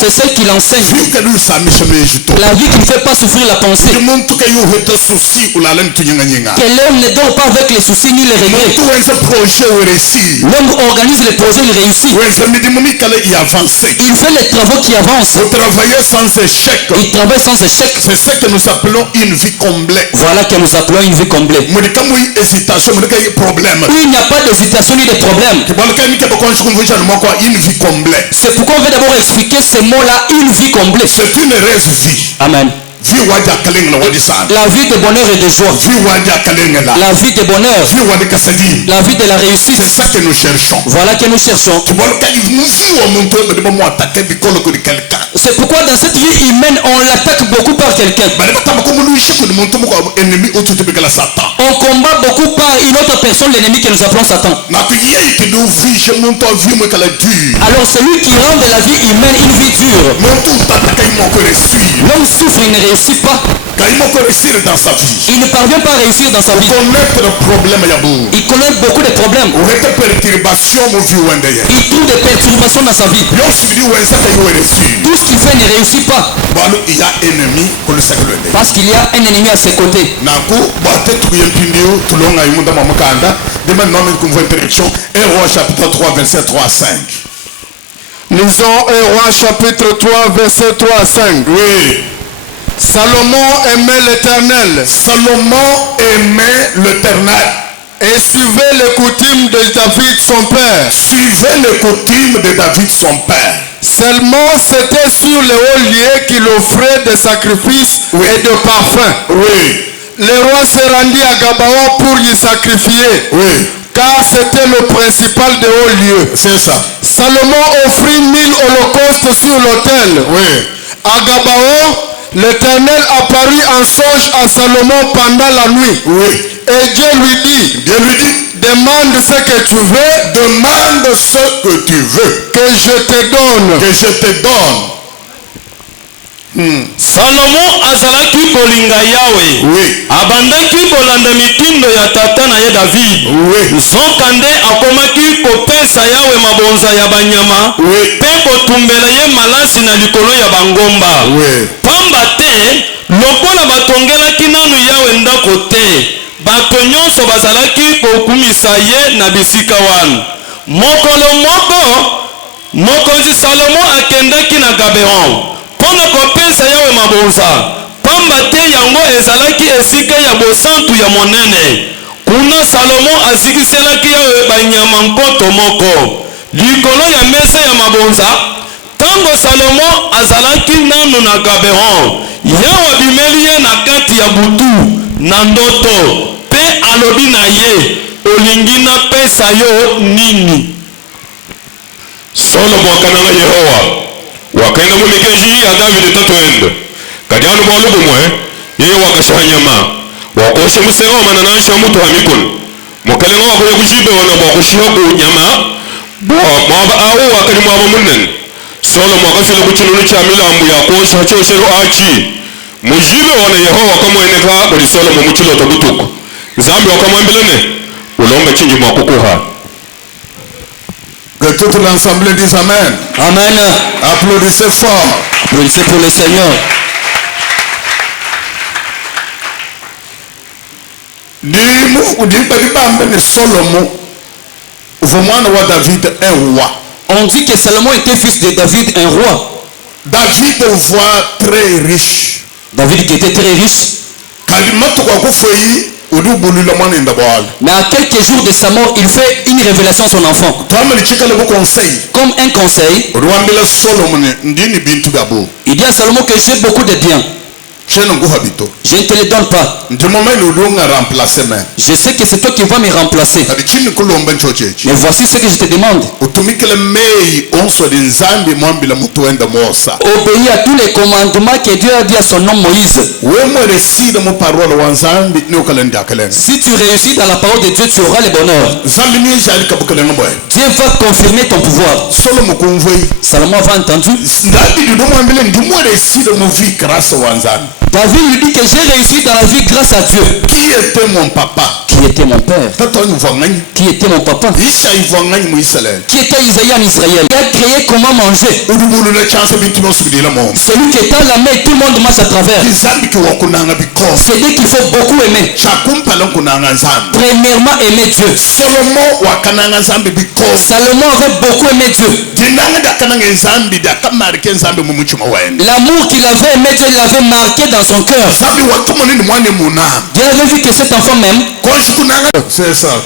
c'est celle qui l'enseigne. La vie qui ne fait pas souffrir la pensée. Que l'homme ne dort pas avec les soucis ni les regrets. L'homme organise les projets, il réussit. Il fait les travaux qui avancent. Il travaille sans échec. C'est ce que nous appelons une vie comblée. Voilà que nous appelons une vie comblée. Où il n'y a pas d'hésitation ni de problème. C'est pourquoi on veut d'abord expliquer ces mots-là, une vie comblée. C'est une heureuse vie. Amen. La vie de bonheur et de joie. La vie de bonheur. La vie de la réussite. C'est ça que nous cherchons. Voilà que nous cherchons. C'est pourquoi dans cette vie humaine, on l'attaque beaucoup par quelqu'un. On combat beaucoup par une autre personne, l'ennemi que nous appelons Satan. Alors celui qui rend de la vie humaine une vie dure. L'homme souffre, il ne réussit pas. Il ne parvient pas à réussir dans sa vie. Il connaît beaucoup de problèmes. Il trouve des perturbations dans sa vie. Tout ce qu'il fait ne réussit pas. Parce qu'il y a un ennemi à ses côtés. Chapitre 3, verset 3 à 5. Lisons 1 Roi chapitre 3 verset 3 à 5. Oui. Salomon aimait l'Éternel. Salomon aimait l'Éternel. Et suivait les coutumes de David son père. Suivait les coutumes de David son père. Seulement c'était sur les hauts lieux qu'il offrait des sacrifices et de parfums. Oui. Le roi se rendit à Gabaon pour y sacrifier. Oui. Car c'était le principal des hauts lieux. C'est ça. Salomon offrit 1000 holocaustes sur l'autel. Oui. À Gabaon, l'Éternel apparut en songe à Salomon pendant la nuit. Oui. Et Dieu lui dit, demande ce que tu veux. Demande ce que tu veux. Que je te donne. Que je te donne. Salomon azalaki kolinga Yawe. Oui. Abandaki kolanda mitindo ya tata na ye David. Oui. Nzokande akomaki kopesa Yawe mabonza ya banyama. Oui. Pe kotumbela ye malasi na likolo ya bangomba. Oui. Pamba te lokola batongelaki nanu Yawe ndako te. Bato nyonso bazalaki kokumisa ye na bisika wana. Mokolo moko mokonzi Salomon akendaki na Gabeon. Pona kopesa Yawe mabonza. Pamba te yango ezalaki esika ya bosantu ya monene. Kuna Salomon asikiselaki Yawe banyama nkoto moko likolo ya mesa ya mabonza. Tango Salomon azalaki nanu na Gabeon, Yawe bimeli ye na kati ya butu na ndoto. Pe alobi na ye, olingi na pesa yo nini? Solomon akananga Yehowa. Wakaenda mu mikeji ya David tatoenda. Kadiano bwa lubu mwe, yeye wakashanyama. Wakoshe musero mananansha mutu hamikun. Mukalenga wakoye kujibe wana bwa kushihoku nyama. Mwaba awu wakani mwaba munen. Solomon akafile kuchilulu cha milambu ya kosha choshero achi. Mujibe wana Yehowa kamweneka bali Solomon muchilo tabutuku. Zambi wakamwambelene ulombe chinji mwakukuha. Que toute l'ensemble dise Amen. Amen. Applaudissez fort. Applaudissez pour le Seigneur. Solomon, David un roi. On dit que Salomon était fils de David, un roi. David voit très riche. David qui était très riche. Mais à quelques jours de sa mort, il fait une révélation à son enfant. Comme un conseil, il dit à Salomon que j'ai beaucoup de biens. Je ne te les donne pas. Je sais que c'est toi qui vas me remplacer. Mais voici ce que je te demande. Obéis à tous les commandements que Dieu a dit à son homme Moïse. Si tu réussis dans la parole de Dieu, tu auras le bonheur. Dieu va confirmer ton pouvoir. Salomon va entendre. David lui dit que j'ai réussi dans la vie grâce à Dieu. Qui était mon papa? Qui était mon père? Qui était mon papa? Qui était Isaïe en Israël? Qui a créé comment manger? Celui qui est à la main, tout le monde marche à travers. C'est dit qu'il faut beaucoup aimer. Premièrement, aimer Dieu. Salomon avait beaucoup aimé Dieu. L'amour qu'il avait aimé Dieu, il l'avait marqué dans son cœur. Dieu avait vu que cet enfant même, c'est ça.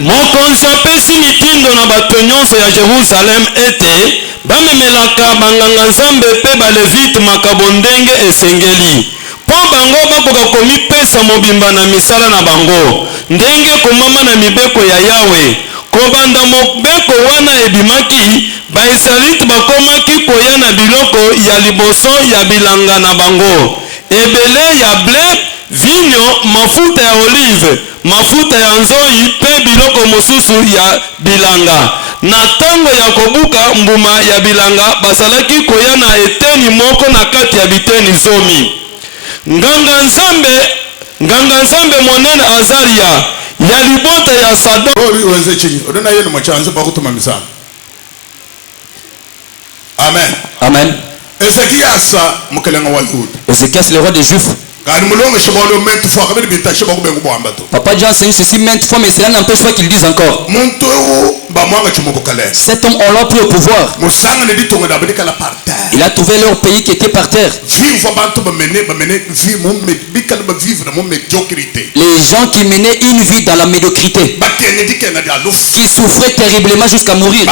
mokonzi apesi mitindo na bato nyonso ya Jerusalem ete bamemelaka banganga nzambe pe balevite makabo ndenge esengeli mpo bango bakoka komipesa mobimba na misala na bango ndenge komama na mibeko ya Yawe. Kobanda mobeko wana ebimaki, baisraelite bakomaki koya na biloko ya liboso ya bilanga na bango, ebele ya ble, vinyo, mafuta ya olive, mafuta ya nzoi pe biloko mosusu ya bilanga. Na tango ya kobuka mbuma ya bilanga basalaki koya na eteni moko na kati ya biteni zomi. Nganga nzambe monene Azaria ya libota ya Sadok. Amen. Amen. Ézéchias le roi des Juifs. Papa Jean enseigne ceci maintes fois, mais cela n'empêche pas qu'il dise encore. Cet homme, on l'a pris au pouvoir. Il a trouvé leur pays qui était par terre. Les gens qui menaient une vie dans la médiocrité, qui souffraient terriblement jusqu'à mourir.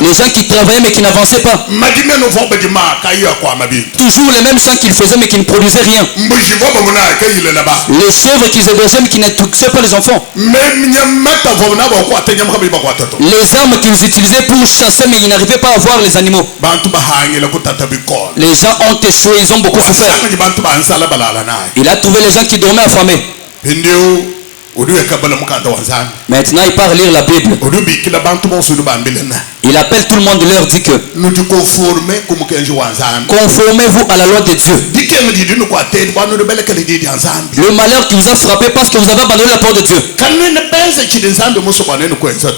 Les gens qui travaillaient mais qui n'avançaient pas. Toujours les mêmes champs qu'ils faisaient mais qui ne produisaient rien. Les chèvres qu'ils hébergeaient mais qui n'intouchaient pas les enfants. Les armes qu'ils utilisaient pour chasser mais ils n'arrivaient pas à voir les animaux. Les gens ont échoué, ils ont beaucoup souffert. Il a trouvé les gens qui dormaient affamés. Maintenant il part lire la Bible. Il appelle tout le monde et leur dit que conformez-vous à la loi de Dieu. Le malheur qui vous a frappé parce que vous avez abandonné la parole de Dieu.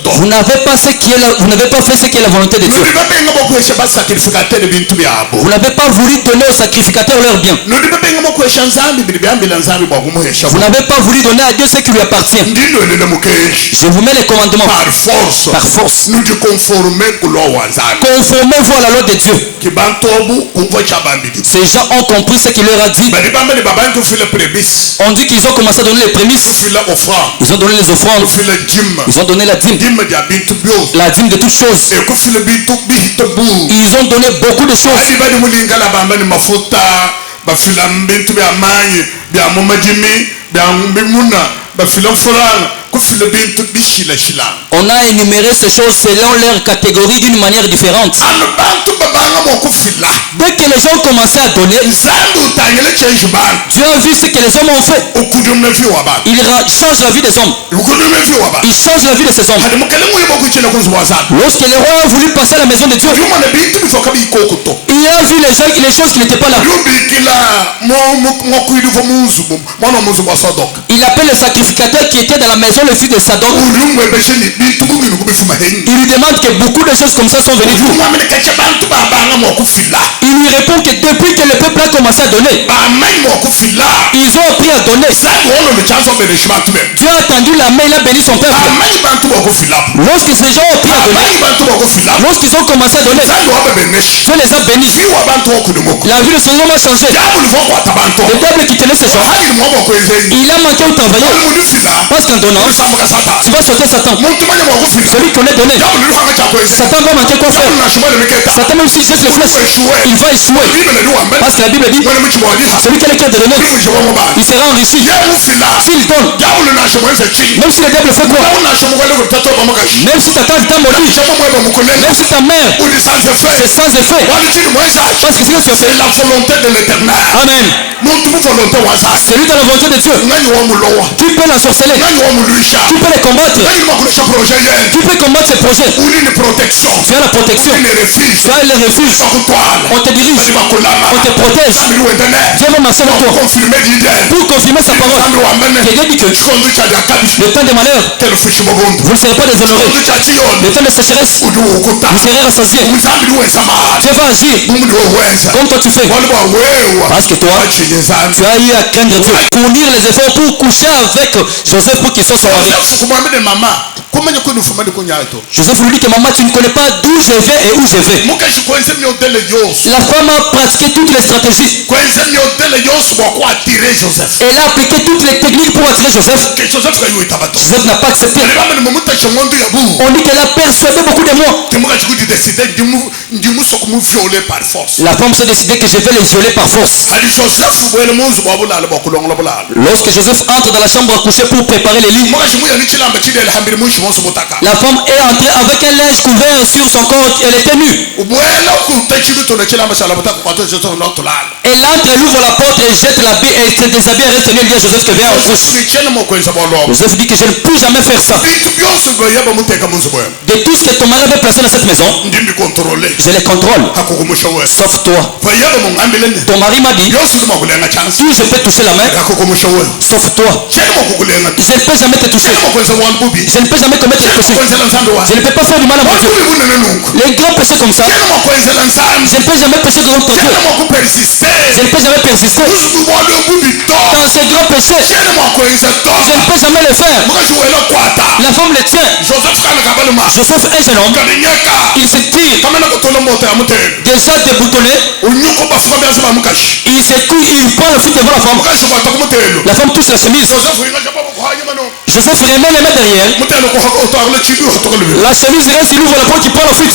Vous n'avez pas fait ce qui est la volonté de Dieu. Vous n'avez pas voulu donner aux sacrificateurs leur bien. Vous n'avez pas voulu donner à Dieu ce qui lui appartient. Je vous mets les commandements par force. Conformez-vous à la loi de Dieu. Ces gens ont compris ce qu'il leur a dit. On dit qu'ils ont commencé à donner les prémices. Ils ont donné les offrandes. Ils ont donné la dîme. La dîme de toutes choses. Ils ont donné beaucoup de choses. On a énuméré ces choses selon leur catégorie d'une manière différente. Dès que les gens commençaient à donner, Dieu a vu ce que les hommes ont fait. Il change la vie des hommes. Il change la vie de ces hommes. Lorsque le roi a voulu passer à la maison de Dieu, il a vu les choses qui n'étaient pas là. Il appelle le sacrificateur qui était dans la maison, le fils de Sadok. Il lui demande que beaucoup de choses comme ça sont venues d'où. Il lui répond que depuis que le peuple a commencé à donner, ils ont appris à donner. Dieu a attendu la main, il a béni son peuple. Lorsque ces gens ont appris à donner, lorsqu'ils ont commencé à donner, Dieu les a bénis. La vie de ces hommes a changé. Le diable qui tenait ces gens, il a manqué au travail. Parce qu'en donnant, tu vas sauter Satan. Celui qui connaît donner, Satan va manquer quoi faire. Satan, même s'il jette les flèches, il va échouer. Parce que la Bible dit, celui qui a le cœur de donner, il sera enrichi. S'il donne, même si le diable fait quoi, même si ta tante t'a maudit, même si ta mère, c'est sans effet. Parce que c'est ce que tu as fait. La volonté de l'Éternel. Amen. Celui dans la volonté de Dieu. Tu peux l'ensorceler. Tu peux les combattre. Tu peux combattre ses projets. Tu as la protection. Tu as le refuge. On te dirige. On te protège. Dieu va marcher avec toi. Pour confirmer sa parole. Et Dieu dit que le temps de malheur, vous ne serez pas déshonorés. Le temps de sécheresse, vous serez rassasiés. Dieu va agir comme toi tu fais. Parce que toi, tu as eu à craindre Dieu. Fournir les efforts pour coucher avec Joseph pour qu'il soit son mari. Joseph lui dit que maman, tu ne connais pas d'où je vais et où je vais. La femme a pratiqué toutes les stratégies. Elle a appliqué toutes les techniques pour attirer Joseph. Joseph n'a pas accepté. On dit qu'elle a persuadé beaucoup de moi. La femme s'est décidée que je vais les violer par force. Lorsque Joseph entre dans la chambre à coucher pour préparer les lits, la femme est entrée avec un linge couvert sur son corps. Elle était nue. Elle entre, elle ouvre la porte et jette l'habit et se déshabille et reste tenue. Elle dit à Joseph que viens en couche. Joseph dit que je ne peux jamais faire ça. De tout ce que ton mari avait placé dans cette maison, je les contrôle. Sauf toi. Ton mari m'a dit, tout je peux toucher la main, sauf toi. Je ne peux jamais te toucher. Je ne peux jamais commettre le péché. Je ne peux pas faire du mal à mon Dieu. Les grands péchés comme ça, je ne peux jamais pécher contre Dieu. Je ne peux jamais persister dans ces grands péchés. Je ne peux jamais le faire. La femme le tient. Joseph est jeune homme. Il se tire. Déjà déboutonné. Il se couille. Il prend le fil devant la femme. La femme touche la chemise. Joseph remet les mains derrière. La chemise reste, il ouvre la porte, il prend la fuite.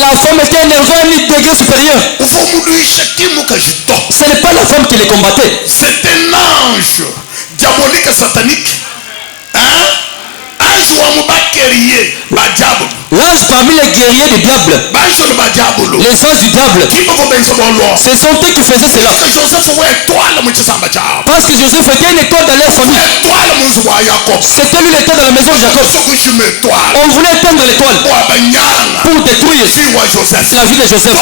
La femme était énervée à un degré supérieur. Ce n'est pas la femme qui les combattait. C'est un ange diabolique et satanique. L'ange parmi les guerriers du diable. Les anges du diable. Ce sont eux qui faisaient cela. Parce que Joseph était une étoile dans leur famille. C'était lui l'étoile dans la maison de Jacob. On voulait éteindre l'étoile pour détruire la vie de Joseph.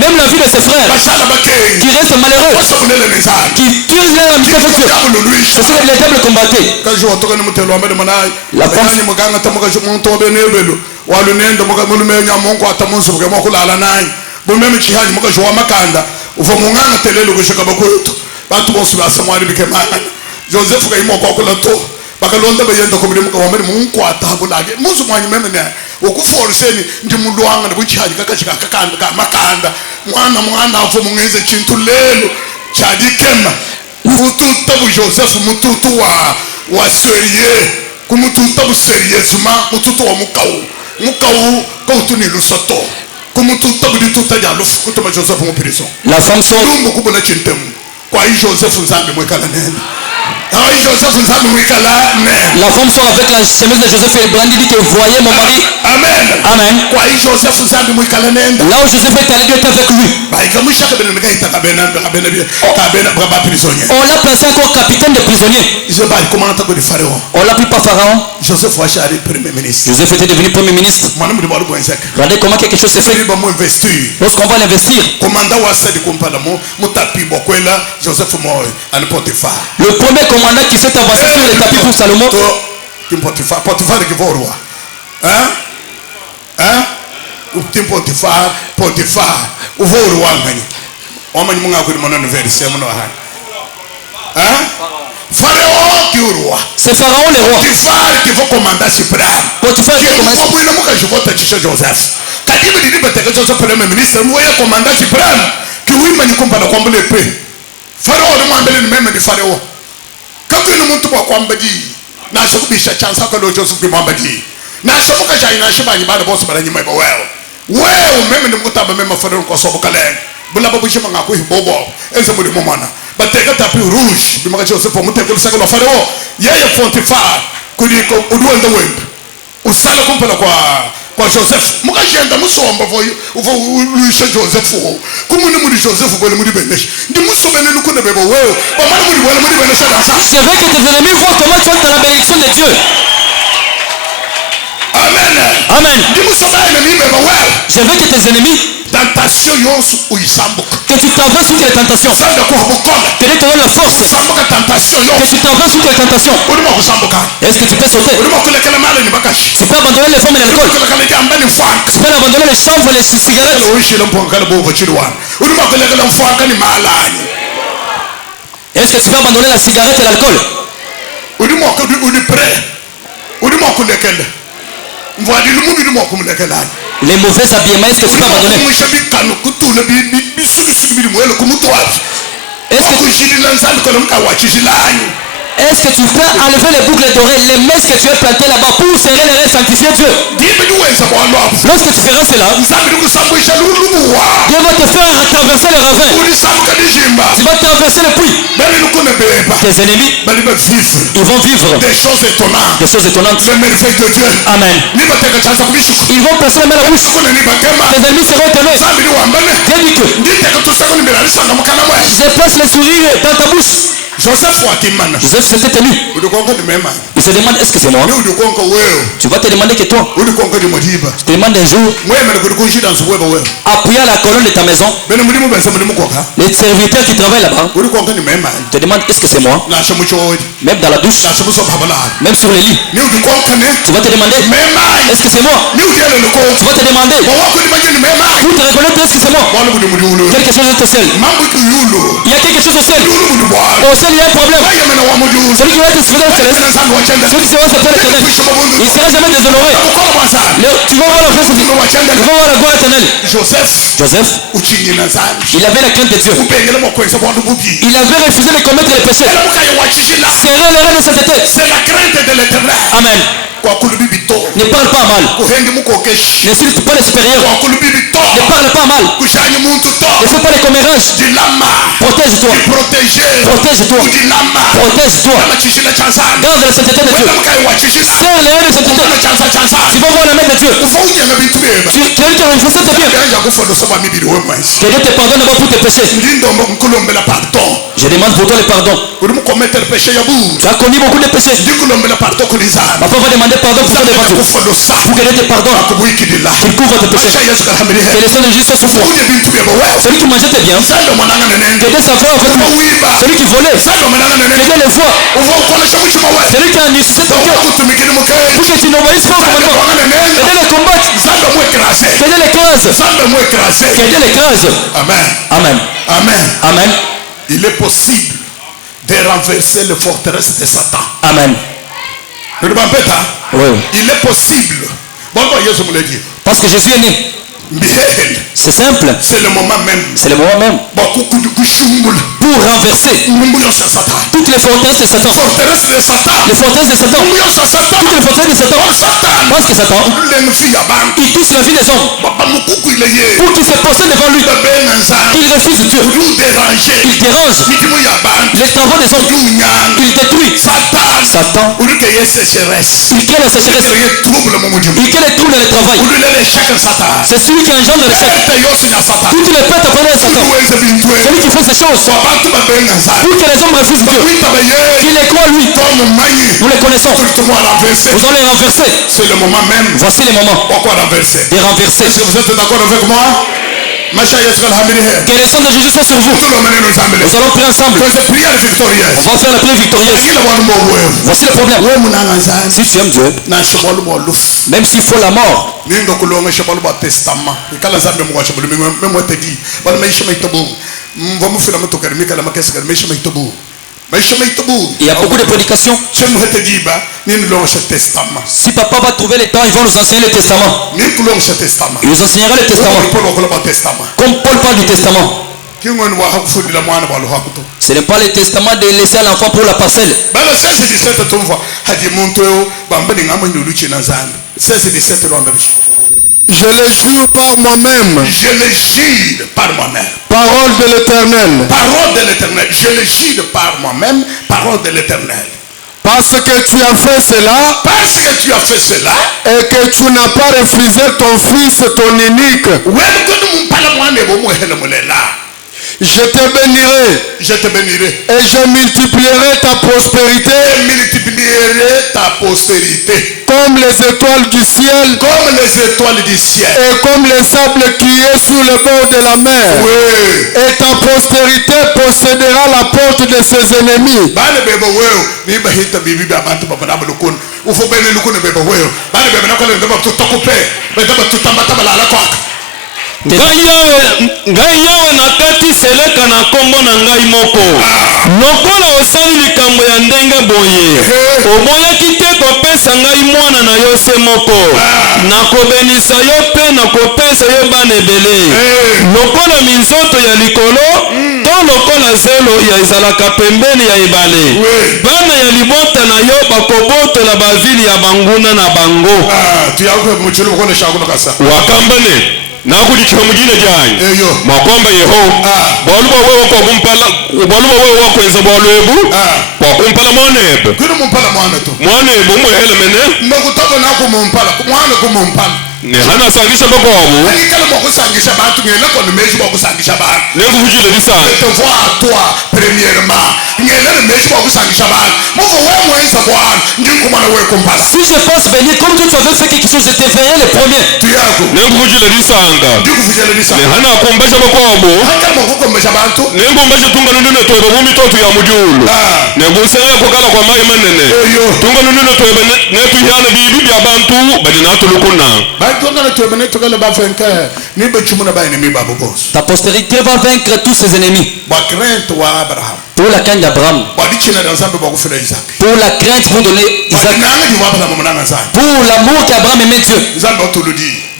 Même la vie de ses frères qui restent malheureux, qui tuent leur amitié avec Dieu. C'est ce que le diable combattait. La femme walunendo mulumenya mungu atamunsubuke mokulala naye bumeme chihanyi mukajwa makanda uva munganga telelo kushika bakwetu bantu bose basamwali bikemana Joseph kayimo kokula to bakalonda bayenda komuli mukawamani mungu atabulage muzu mwanyi meme ne ukuforseni ndi mulwanga ndibuchihanyi kakashika kakanda makanda mwana avu mungeze chintu lelo chadikema mututa bu Joseph mututu wa serie kumututa bu serieusement mututu wa mukawu kautuni lusoto kumututa bu dituta ya lufu kutuma Joseph mu prison. La femme sort. Lumbu kubona chintemu kwa Joseph nzambe mwekala nene. La femme sort avec la chemise de Joseph et Brandi dit que voyez mon mari. Amen. Amen. Là où Joseph est allé, Dieu est avec lui. On l'a placé encore capitaine de prisonniers. On l'a pris par Pharaon. Joseph était devenu premier ministre. Regardez comment quelque chose s'est fait. Lorsqu'on va l'investir, le premier commandant qui s'est avancé sur le tapis pour Salomon, Potiphar qui va au roi. Potiphar, au roi. On m'a dit Pharaon qui est au roi. C'est Pharaon le roi. Potiphar qui va commander suprême. Potiphar qui est commandant. Joseph. Kadimi dit que Joseph premier ministre, vous voyez commandant suprême qui oui m'a dit qu'on va combattre le paix. Pharaon demande le même de Pharaon. Quand nous montons quoi qu'on dit, n'a pas de chance que le Joseph qui m'a dit. N'a pas de chance n'a pas de boss par les mêmes ouais même nous montons même Pharaon qu'on soit calé. Bula babu je m'en accouche bobo. Et c'est mon moment. Bah t'es que tapis rouge. Du magasin Joseph pour monter comme ça que le Pharaon. Y'a Potiphar qui dit qu'on doit le wind. Au salon qu'on peut le quoi. kwa Joseph mukagenda musomba uvo luisha Joseph ho kumuni muri Joseph ko muri benesh ndi musobene lukune bebo wewe bamana muri wala muri benesh dans ça. Je veux que tes ennemis voient comment tu as la bénédiction de Dieu. Amen. Amen. Ndi musobene ni bebo wewe. Je veux que tes ennemis tentation yonsu uyisambuka. Que tu traverses toutes les tentations. Que Dieu te donne la force. Que tu traverses toutes les tentations. Est-ce que tu peux sauter? Tu peux abandonner les femmes et l'alcool. Tu peux abandonner les chanvres et les cigarettes. Est-ce que tu peux abandonner la cigarette et l'alcool? Les mauvais habillements, est-ce que tu peux abandonner? Est-ce que tu peux enlever les boucles d'oreilles, les messes que tu as plantées là-bas pour serrer les reins, sanctifier Dieu? Lorsque tu feras cela, Dieu va te faire traverser le ravin. Tu vas traverser le puits. Tes ennemis, ils vont vivre des choses étonnantes. Les merveilles de Dieu. Amen. Ils vont passer la main à la bouche. Tes ennemis seront étonnés. Dieu dit que je place le sourire dans ta bouche. Joseph s'était tenu. Il se demande, est-ce que c'est moi? Tu vas te demander que toi. Tu te demandes un jour, appuyer à la colonne de ta maison, les serviteurs qui travaillent là-bas, te demandent, est-ce que c'est moi? Même dans la douche, même sur les lits, tu vas te demander, est-ce que c'est moi? Tu vas te demander, vous te reconnaître, est-ce que c'est moi? Quelque chose est au ciel. Il y a quelque chose au ciel. Au ciel, il y a un problème. Celui qui va être suffisant au céleste, celui qui sera s'appeler l'éternel, il ne sera jamais déshonoré. Tu vas voir la face de Dieu. Tu vas voir la gloire éternelle. Joseph, il avait la crainte de Dieu. Il avait refusé de commettre les péchés. Serrer les reins de sainteté. C'est la crainte de l'éternel. Amen. Ne parle pas mal. N'insulte pas les supérieurs. Ne parle pas mal. Ne fais pas les commérages. Protège-toi. Protège-toi. Protège-toi. Garde la sainteté de Dieu. Serre les reins de sainteté. Tu vas voir la main de Dieu. Tu veux te renforcer tes biens. Que Dieu te pardonne d'abord pour tes péchés. Je demande pour toi le pardon. Tu as commis beaucoup de péchés. Papa va demander pardon pour toi devant Dieu. Pour que Dieu te pardonne. Qu'il couvre tes péchés. Que le sang de Jésus soit sur toi. Celui qui mangeait tes biens, que Dieu s'envoie avec lui. Celui qui volait, que Dieu le voit. Celui qui a endurci ton cœur, pour que tu n'obéisses pas au commandement. Que Dieu le combatte. Que Dieu l'écrase. Que Dieu l'écrase. Amen. Amen. Amen. Amen. Il est possible de renverser les forteresses de Satan. Amen. Oui. Il est possible. Parce que Jésus est né. C'est simple. C'est le moment même. C'est le moment même. Pour renverser toutes les forteresses de Satan. Les forteresses de Satan. Toutes les forteresses de Satan. Parce que Satan, il touche la vie des hommes. Pour qu'ils se possèdent devant lui. Il refuse Dieu. Il dérange les travaux des hommes. Il détruit. Satan, il crée la sécheresse. Il crée les troubles dans le travail. C'est celui qui engendre le chèque. Toutes les pertes appartiennent à Satan. Celui qui fait ces choses pour que les hommes refusent Dieu, qu'il les croit lui. Nous les connaissons. Vous allez renverser. C'est le moment même. Voici le moment de renverser. Est-ce que vous êtes d'accord avec moi? Que le sang de Jésus soit sur vous. Nous allons prier ensemble. On va faire la prière victorieuse. Voici le problème. Si tu aimes Dieu, même s'il faut la mort, il y a beaucoup de prédications. Si papa va trouver le temps, ils vont nous enseigner le testament. Il nous enseignera le testament. Comme Paul parle du testament. Ce n'est pas le testament de laisser à l'enfant pour la parcelle. Je le jure par moi-même. Je le jure par moi-même. Parole de l'Éternel. Parole de l'Éternel. Je le jure par moi-même. Parole de l'Éternel. Parce que tu as fait cela. Parce que tu as fait cela. Et que tu n'as pas refusé ton fils, ton unique. Je te bénirai. Je te bénirai. Et je multiplierai ta prospérité. Et multiplierai ta postérité. Comme les étoiles du ciel. Comme les étoiles du ciel. Et comme les sables qui est sur le bord de la mer. Oui. Et ta postérité possédera la porte de ses ennemis. ngai yawe nakati seleka na kombo na ngai moko lokola osali likambo ya ndenge boye oboyaki te kopesa ngai mwana na yo se moko nakobenisa yo mpe nakopesa yo bana ebele lokola minzoto ya likolo to lokola zelo ya ezalaka pembeni ya ebale bana ya libota na yo bakobotola bavili ya banguna na bango wakambane nakulikira mugine janye makomba yeho bwaluba wewe kwa kumpala bwaluba wewe wakwenza bwalwebu kwa kumpala mwanebe kuno mumpala mwana to mwanebe umwehele mene nakutaka nako mumpala mwana kumumpala ne hana sangisha bakwabo ani kala mokusangisha bantu ngela kono meji mokusangisha bantu nekuvujile lisana te vois toi premièrement ngela meji mokusangisha bantu moko wewe mwenza bwana ndikumana wewe kumpala Si je pense bénir comme toi tu avais fait quelque chose, je te veillais les premiers. tu yako nekuvujile lisanga ndikuvujile lisanga ne hana kumbasha bakwabo hanga mokukombesha bantu nengumbasha tunga nunune tobe mumi totu ya mujulu negusera kokala kwa mai manene tunga nunune tobe netuyana bibi bya bantu bali natulukuna. Ta postérité va vaincre tous ses ennemis. Pour la crainte d'Abraham. Pour la crainte pour donner Isaac. Pour l'amour qu'Abraham aimait Dieu.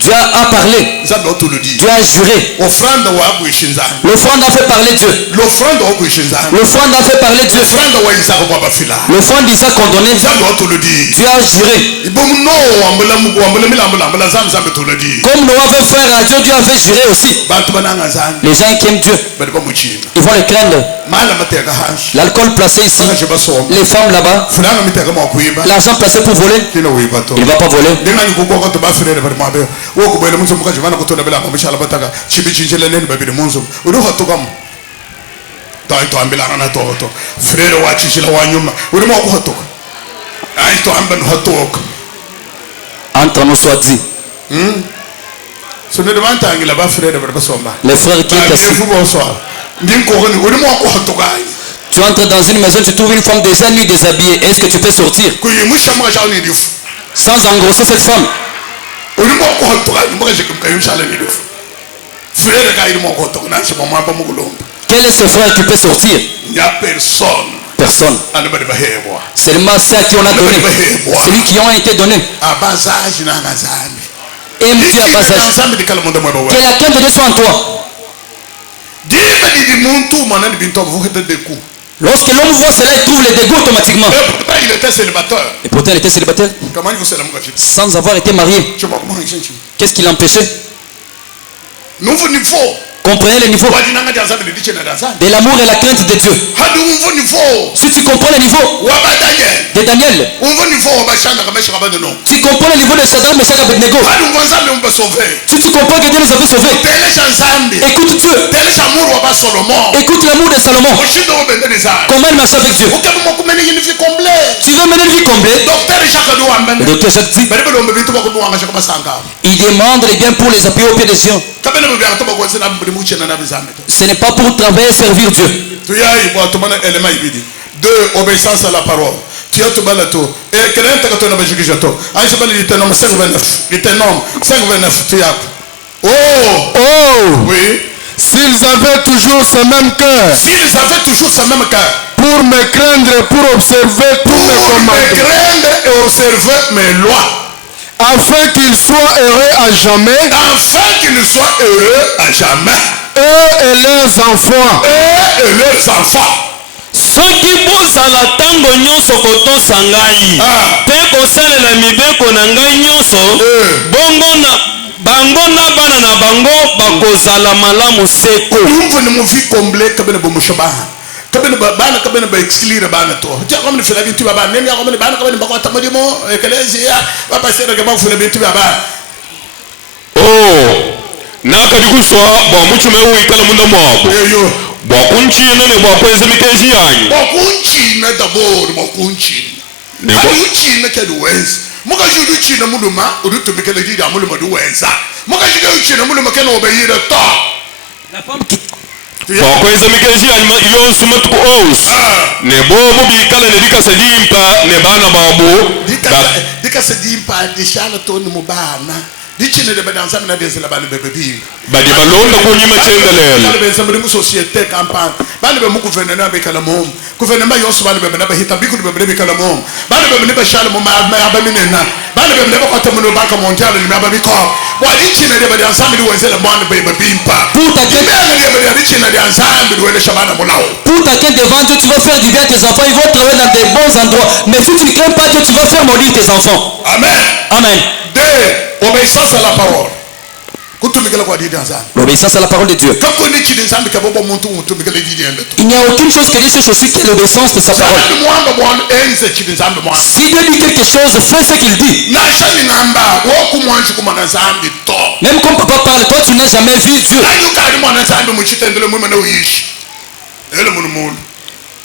Dieu a parlé. Dieu a juré. L'offrande a fait parler Dieu. L'offrande a fait parler Dieu. L'offrande d'Isaac qu'on donnait. Dieu a juré. Comme Noah veut faire à Dieu, Dieu a fait jurer aussi. Les gens qui aiment Dieu, ils vont le craindre. L'alcool placé ici, les femmes là-bas, l'argent placé pour voler, il ne va pas voler. Entre nous soit dit. Les frères qui étaient assis. Tu entres dans une maison, tu trouves une femme déjà nue, déshabillée. Est-ce que tu peux sortir sans engrosser cette femme? Quel est ce frère qui peut sortir? Il n'y a personne. Personne. Seulement ceux qui on a donné. Celui qui ont été donnés. Aime Dieu à bas âge. Que la crainte de Dieu soit en toi. Lorsque l'homme voit cela, il trouve les dégoûts automatiquement. Il était célibataire. Et pourtant, il était célibataire. Sans avoir été marié. Qu'est-ce qui l'empêchait? Comprenez le niveau de l'amour et la crainte de Dieu. Si tu comprends le niveau de Daniel, tu comprends le niveau de Shadrach, Meshach, Abednego. Si tu comprends que Dieu les avait sauvés, écoute Dieu. Écoute l'amour de Salomon. Comment il marche avec Dieu? Tu veux mener une vie comblée? Le docteur Jacques dit, il demande les biens pour les appuyer au pied des gens. Ce n'est pas pour travailler et servir Dieu. Deux, obéissance à la parole. Tu as tout balato. Et crainte que tu n'as pas joué jato. Aïe, c'est pas l'Éternel 5:29. L'Éternel 5:29. Tu as. Oh! Oui. S'ils avaient toujours ce même cœur. S'ils avaient toujours ce même cœur. Pour me craindre, pour observer tous mes commandements. Pour me craindre et observer mes lois. Afin qu'ils soient heureux à jamais. Afin qu'ils soient heureux à jamais. Eux et leurs enfants. Eux et leurs enfants. soki bozala tango nyonso kotosa ngai mpe kosalela mibeko na ngai nyonso bongo na bango na bana na bango bakozala malamu seko. kabene bana kabene ba exclure bana to ja comme ni fela bintu baba nem ya comme ni bana kabene ba ko tamodi mo ekelezia ba passer ke ba fela bintu baba oh na ka dikuswa ba muchume uikala munda mwabo yo ba kunchina ne ba kweza mikeji yanyu ba kunchina d'abord ba kunchina ne ba kunchina ke duwenza muka judu china muluma udutumikele jidi amuluma duwenza muka judu china muluma ke no beyira to La femme qui bakweza mikeji yanyu yonse matuko ous ne bobo bikala ne dikasa dimpa ne bana babu dikasa dimpa dishala to ni mubana dichine de badanza na dezela bana bebebi badi balonda ko nyima chendelele kala benza muri mu societe campagne bana be mu gouvernement be kala mom gouvernement yonse bana be na ba hita biku be be kala mom bana be ne ba shala mo ma ba minena bana be ne ba kwata mu banka mondial ni ba bi ko wa dichine de badanza mi wenzela bana be bimpa pour t'inquiéter devant Dieu, tu vas faire du bien à tes enfants, ils vont travailler dans des bons endroits. Mais si tu ne crains pas Dieu, tu vas faire mourir tes enfants. Amen. Amen. Obéissance à la parole. L'obéissance à la parole de Dieu. Il n'y a aucune chose que Dieu cherche aussi que l'obéissance de sa parole. Si Dieu dit quelque chose, fais ce qu'il dit. Même comme papa parle, toi tu n'as jamais vu Dieu.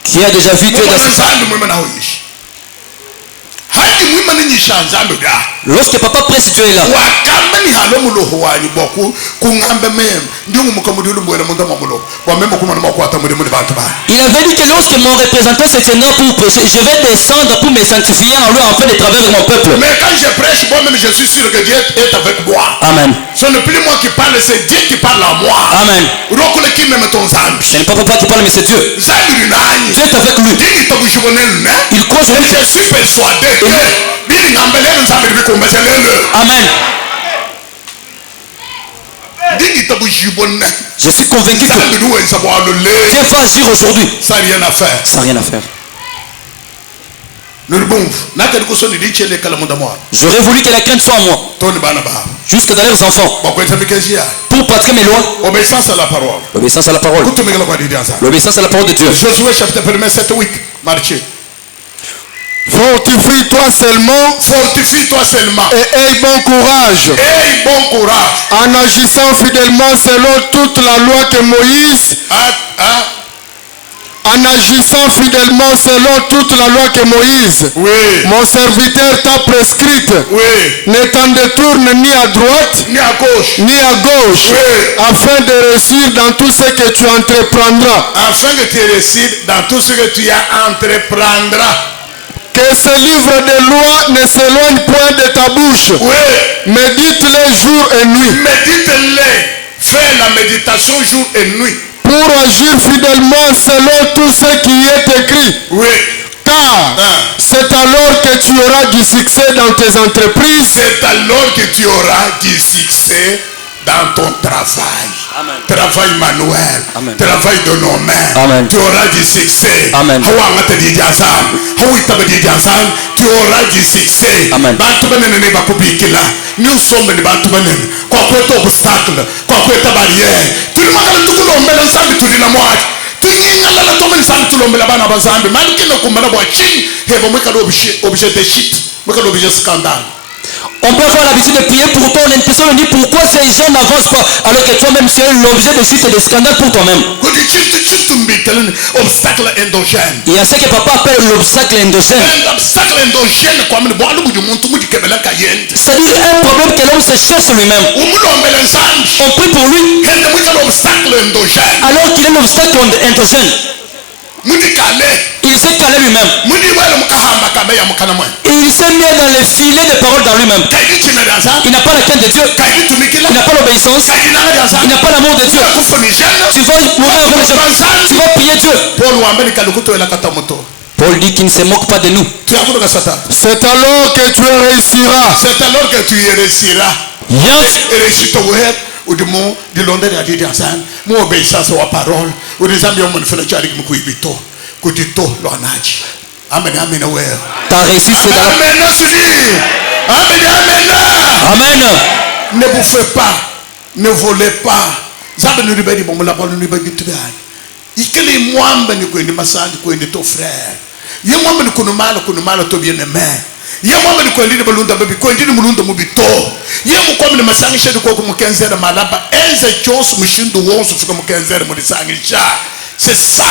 Qui a déjà vu Dieu dans sa... Lorsque papa presse, Dieu est là. Il avait dit que lorsque mon représentant se tiendra pour prêcher, je vais descendre pour me sanctifier en lui afin de travailler avec mon peuple. Mais quand je prêche, moi-même je suis sûr que Dieu est avec moi. Amen. Ce n'est plus moi qui parle, c'est Dieu qui parle à moi. Amen. Ce n'est pas papa qui parle, mais c'est Dieu. Dieu est avec lui. Il croit sur lui. Je suis persuadé que Amen. Je suis convaincu que Dieu va agir aujourd'hui. Ça n'a rien à faire. Ça n'a rien à faire. J'aurais voulu que la crainte soit en moi. Jusque dans leurs enfants. Pour pratiquer mes lois. Obéissance à la parole. L'obéissance à la parole. L'obéissance à la parole de Dieu. Josué chapitre 1, 7, 8. Marchez. Fortifie-toi seulement. Fortifie-toi seulement. Et aie bon courage. Aie bon courage. En agissant fidèlement selon toute la loi que Moïse. En agissant fidèlement selon toute la loi que Moïse, oui, mon serviteur t'a prescrite, oui, ne t'en détourne ni à droite, ni à gauche, oui, afin de réussir dans tout ce que tu entreprendras. Afin que tu réussisses dans tout ce que tu entreprendras. Que ce livre de loi ne s'éloigne point de ta bouche. Oui. Médite-les jour et nuit. Médite-les. Fais la méditation jour et nuit. Pour agir fidèlement selon tout ce qui est écrit. Oui. Car c'est alors que tu auras du succès dans tes entreprises. C'est alors que tu auras du succès dans ton travail. Amen. Travail manuel. Amen. Travail de nos mains. Amen. Tu auras du succès. Amen. Tu auras du succès. Amen. Nous sommes des batumanen. Quoi que obstacle, quoi que barrière. Tu ne m'as tout l'homme ensemble tout la moite. Tu n'y as pas tout ensemble tout l'homme là-bas dans Zambi. Malgré le combat de Chine, et bon, objet de shit, objet scandale. On peut avoir l'habitude de prier pour toi, on a l'impression de dire pourquoi ces gens n'avancent pas alors que toi-même tu es l'objet de chute et de scandale pour toi-même. Il y a ce que papa appelle l'obstacle endogène. C'est-à-dire un problème que l'homme se cherche lui-même. On prie pour lui alors qu'il est l'obstacle endogène. Il s'est calé lui-même. Et il s'est mis dans les filets de paroles dans lui-même. Il n'a pas la crainte de Dieu. Il n'a pas l'obéissance. Il n'a pas l'amour de Dieu. Tu vas mourir avec les gens. Tu vas prier Dieu. Paul dit qu'il ne se moque pas de nous. C'est alors que tu réussiras. C'est alors que tu réussiras. Ou du mot de l'onde de la vie d'ensemble, mon obéissance à la parole, ou des amis ont fait le chariot qui me couille, Koutito, l'onage. Amen, amen, ouais. Ta réussite, c'est dans la... Amen, amen. Amen. Ne bouffez pas, ne volez pas. Zab ne lui dit bon, la parole ne lui dit tout bien. ikele mwamba ni kwende masandi kwende to frère ye mwamba ni kunumala to bien aimé ye mwamba ni kwende balunda babi kwende mulunda mubito ye mukwamba ni masangisha ko kumukenzera malaba enze chose mushindu wonso fuka mukenzera mulisangisha c'est ça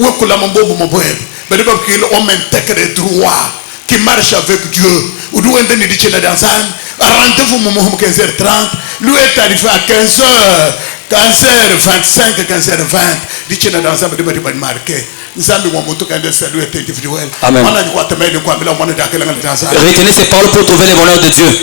ou que la mambobo mobweb mais pas qu'il homme intègre et droit qui marche avec Dieu ou d'où est ni dit dans un rendez-vous moment 15h30 lui est arrivé à 15h 15h25 15h20 dit dans un de marqué nzambi wa moto quand c'est lui était individuel retenez ces paroles pour trouver le bonheur de Dieu.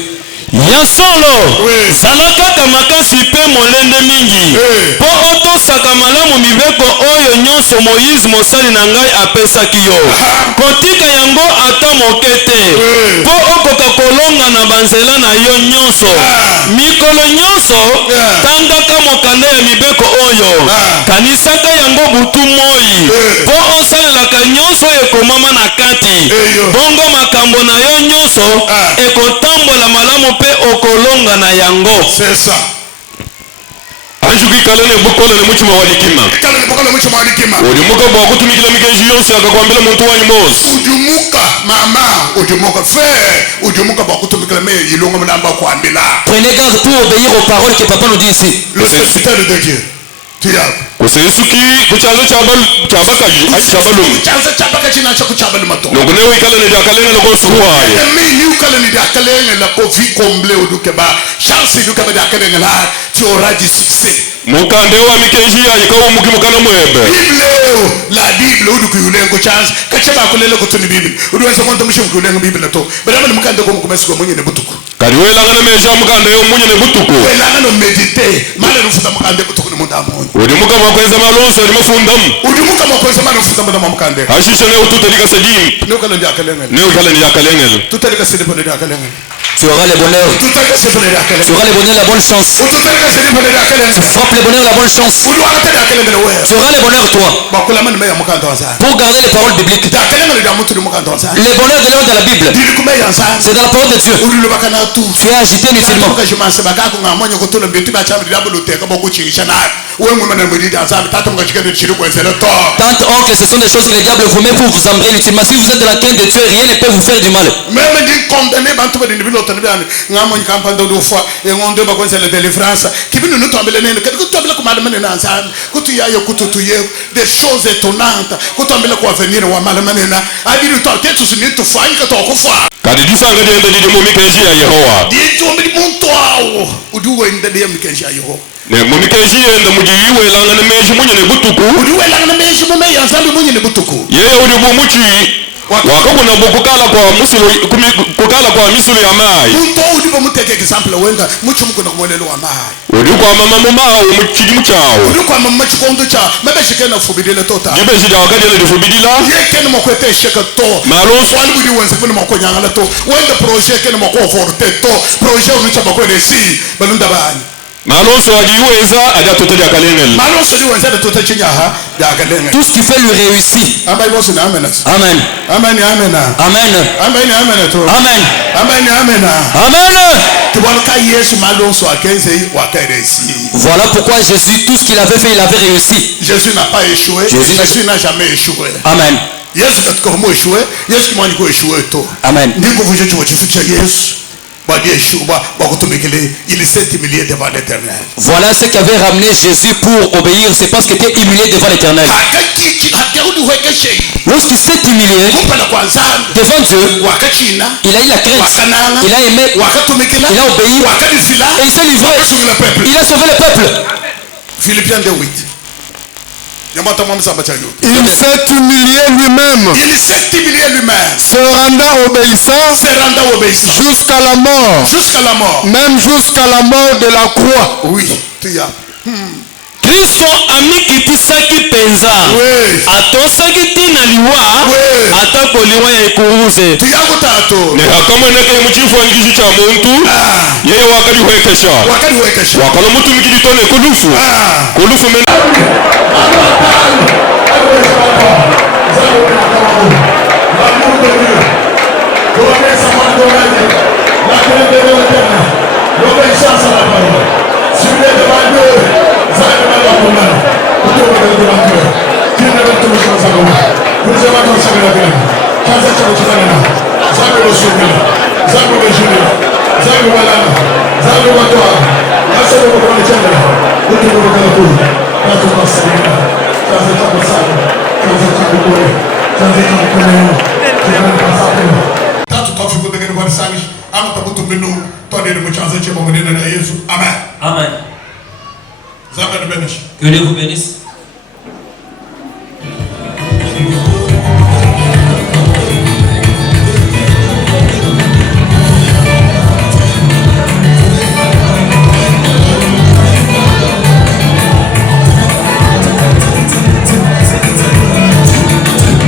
Yasolo zalaka makasi pe molende mingi po otosaka malamu mibeko oyo nyonso Moïse mosali na ngai apesaki yo kotika yango ata mokete po okoka kolonga na banzela na yo nyonso mikolo nyonso tangaka mokanda ya mibeko oyo kanisaka yango butu moi po osalelaka nyonso ekomama na kati bongo makambo na yo nyonso ekotambola malamu pe okolonga na yango. C'est ça. Anjuki kalene bukolo ne muchima walikima. Kalene bukolo muchima walikima. Odimuka bwa kutumikila mikeji yonse akakwambela muntu wani mos. Odimuka mama, odimuka frère, odimuka bwa kutumikila me ilonga mnamba kwambela. Prenez garde pour obéir aux paroles que papa nous dit ici. Le serviteur de Dieu. Kusesuki kuchazo chabakaji chabalu chazo chabakaji na chabalu mato donc ne wi kala ne da kala ne ko suwaye mi ni kala ne da kala ne la ko vi comblé au dukeba chance du kaba da kala ne la tu auras du succès mukande wa mikeji ya ikawo mukimukana mwebe la bible udu kuyulengo chance kachaba kulele ko tuni bible udu wese konta mushimu kuyulengo bible to bada mukande ko mukomesi ko munye ne butuku kadi we langa na meja mukande yo munye ne butuku we langa no medite mala no futa mukande butuku ne mundamu udi muka makweza malonso ni mafundam udi muka makweza malonso futa mudama mukande ashisha ne ututa dika sadim ne kala ndi akalengel ne kala ndi akalengel tuta dika sede pone ndi akalengel tu auras le bonheur. Tu auras le bonheur, la bonne chance. Tu frappes le bonheur, la bonne chance. Tu auras le bonheur, toi. Pour garder les paroles bibliques. Le bonheur de l'homme dans la Bible, c'est dans la parole de Dieu. Tu es agité inutilement. Tante, oncle, ce sont des choses que le diable vous met pour vous embrouiller inutilement. Si vous êtes dans la crainte de Dieu, rien ne peut vous faire du mal. Ngamo nikampanda ufa engonde bakwenza le délivrance kibinu nutombele nene kutombele kumalemane nanza kutuyayo kututuye des choses étonnantes kutombele kwa venir wa malemane na abiru to tetu sinitu fanyika to kufa kadi disanga de ndi mo mikeji ya Yehova di to mbi muntu awo uduwe ndede mikeji ya Yehova ne mo mikeji enda mujiwe langa na meji munye ne butuku uduwe langa na meji mume ya zambi munye ne butuku yeye udi bumuchi wakabona bukukala kwa musulu kukala kwa misulu ya mai muntu udi bomuteke example wenga muchu mukuna kumolelo wa mai udi kwa mama mama muchidimu chao udi kwa mama chikondo cha mebe shikena fubidile tota jibe shida wakati ile fubidila yekene mokwete sheka to maroso wali budi wenze kuna mokonyanga to wenda projet kene moko forte to projet unucha bakwele si balunda bani malonso ajiweza ajatoteli akalengel malonso liwenza toteli chinyaha ya akalengel tout ce qui fait lui réussit. Amen. Amen. Amen. Amen. Amen. Amen. Amen. Amen. Amen. Amen. Amen. Voilà pourquoi Jésus, tout ce qu'il avait fait, il avait réussi. Jésus n'a pas échoué. Jésus n'a jamais échoué. Amen. Amen. Il s'est humilié devant l'Éternel. Voilà ce qui avait ramené Jésus pour obéir. C'est parce qu'il était humilié devant l'Éternel. Lorsqu'il s'est humilié devant Dieu, il a eu la crainte, il a aimé, il a obéi et il s'est livré. Il a sauvé le peuple. Philippiens 2:8. Il s'est humilié lui-même. Il s'est humilié lui-même. Se rendant obéissant. Jusqu'à la mort. Jusqu'à la mort. Même jusqu'à la mort de la croix. Oui. Tu as. Kristo amikitisaki penza atosaki tina liwa atako liwa ya ikuuze tuyakutato ne hakama nake muchifu angiji cha muntu yeye wakati huekesha wakala mtu mikijitone kulufu mena l'obéissance à la parole. Suivez devant Dieu. Vous allez devant la parole. Vous devez devant Dieu. Que Dieu vous bénisse.